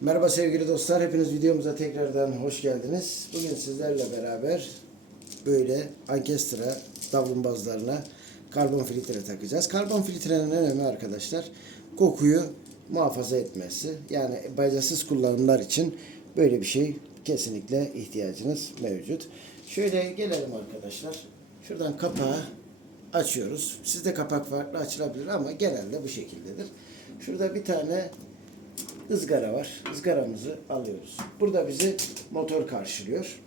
Merhaba sevgili dostlar, hepiniz videomuza tekrardan hoş geldiniz. Bugün sizlerle beraber böyle ankestra davlumbazlarına karbon filtre takacağız. Karbon filtrenin önemi arkadaşlar kokuyu muhafaza etmesi. Yani bacasız kullanımlar için böyle bir şey kesinlikle ihtiyacınız mevcut. Şöyle gelelim arkadaşlar. Şuradan kapağı açıyoruz. Sizde kapak farklı açılabilir ama genelde bu şekildedir. Şurada bir tane ızgara var. Izgaramızı alıyoruz. Burada bizi motor karşılıyor.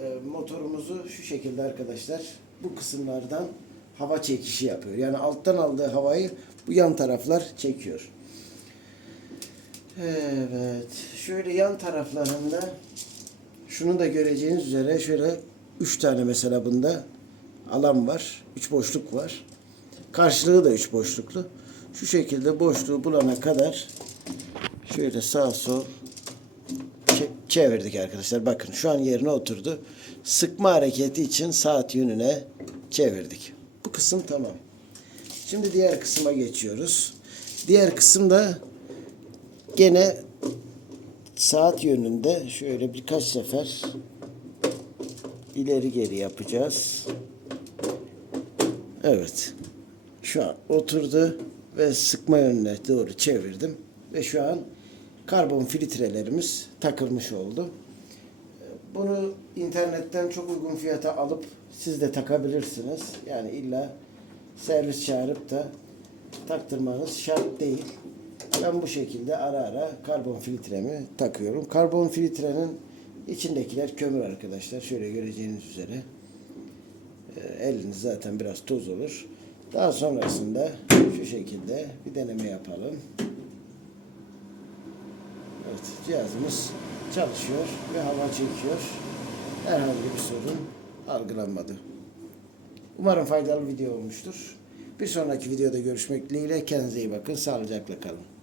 Ee, motorumuzu şu şekilde arkadaşlar bu kısımlardan hava çekişi yapıyor. Yani alttan aldığı havayı bu yan taraflar çekiyor. Evet. Şöyle yan taraflarında şunu da göreceğiniz üzere şöyle üç tane mesela bunda alan var. Üç boşluk var. Karşılığı da üç boşluklu. Şu şekilde boşluğu bulana kadar şöyle sağ sol çe- çevirdik arkadaşlar. Bakın şu an yerine oturdu. Sıkma hareketi için saat yönüne çevirdik. Bu kısım tamam. Şimdi diğer kısma geçiyoruz. Diğer kısımda gene saat yönünde şöyle birkaç sefer ileri geri yapacağız. Evet. Şu an oturdu ve sıkma yönüne doğru çevirdim. Ve şu an karbon filtrelerimiz takılmış oldu. Bunu internetten çok uygun fiyata alıp siz de takabilirsiniz. Yani illa servis çağırıp da taktırmanız şart değil. Ben bu şekilde ara ara karbon filtremi takıyorum. Karbon filtrenin içindekiler kömür arkadaşlar. Şöyle göreceğiniz üzere. E, eliniz zaten biraz toz olur. Daha sonrasında şu şekilde bir deneme yapalım. Evet, cihazımız çalışıyor ve hava çekiyor. Herhangi bir sorun algılanmadı. Umarım faydalı video olmuştur. Bir sonraki videoda görüşmek dileğiyle. Kendinize iyi bakın. Sağlıcakla kalın.